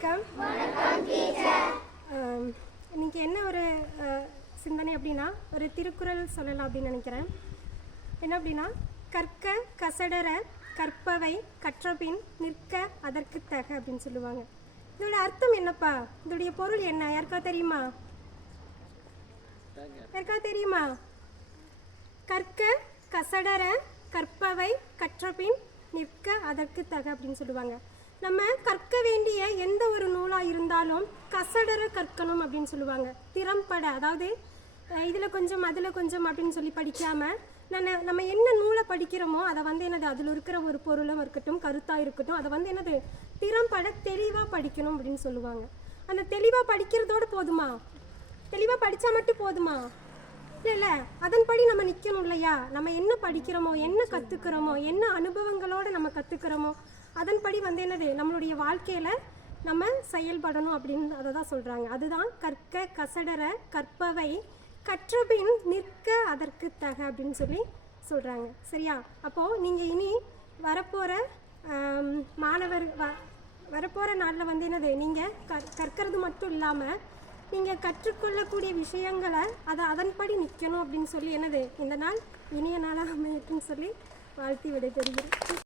வணக்கம். ஆம், இன்னைக்கு என்ன ஒரு சிந்தனை அப்படின்னா ஒரு திருக்குறள் சொல்லலாம் அப்படின்னு நினைக்கிறேன். என்ன அப்படின்னா கற்க கசடர கற்பவை கற்றபின் நிற்க அதற்கு தக அப்படின்னு சொல்லுவாங்க. இதோட அர்த்தம் என்னப்பா? இதோடைய பொருள் என்ன? யாருக்கா தெரியுமா? யாருக்கா தெரியுமா? கற்க கசடர கற்பவை கற்றபின் நிற்க அதற்கு தக அப்படின்னு சொல்லுவாங்க. நம்ம கற்க வேண்டிய இருந்தாலும் கசடர கற்கணும் அப்படின்னு சொல்லுவாங்க. திறம்பட அதாவது இதில் கொஞ்சம் அதில் கொஞ்சம் அப்படின்னு சொல்லி படிக்காமல் நான் நம்ம என்ன நூலை படிக்கிறோமோ அதை வந்து என்னது அதில் இருக்கிற ஒரு பொருளும் இருக்கட்டும் கருத்தாக இருக்கட்டும் அதை வந்து என்னது திறம்பட தெளிவாக படிக்கணும் அப்படின்னு சொல்லுவாங்க. அந்த தெளிவாக படிக்கிறதோட போதுமா? தெளிவாக படித்தா மட்டும் போதுமா? இல்லை இல்லை அதன்படி நம்ம நிற்கணும் இல்லையா? நம்ம என்ன படிக்கிறோமோ என்ன கற்றுக்கிறோமோ என்ன அனுபவங்களோடு நம்ம கற்றுக்கிறோமோ அதன்படி வந்து என்னது நம்மளுடைய வாழ்க்கையில் நம்ம செயல்படணும் அப்படின்னு அதை தான் சொல்கிறாங்க அதுதான் கற்க கசடர கற்பவை கற்றபின் நிற்க அதற்கு தக அப்படின்னு சொல்லி சொல்கிறாங்க சரியா? அப்போது நீங்கள் இனி வரப்போகிற மாணவர் வ வரப்போகிற நாளில் வந்து என்னது? நீங்கள் க கற்கிறது மட்டும் இல்லாமல் நீங்கள் கற்றுக்கொள்ளக்கூடிய விஷயங்களை அதை அதன்படி நிற்கணும் அப்படின்னு சொல்லி என்னது? இந்த நாள் இனிய நாளாக அமையட்டுன்னு சொல்லி வாழ்த்தி விடைபெறுகிறேன்.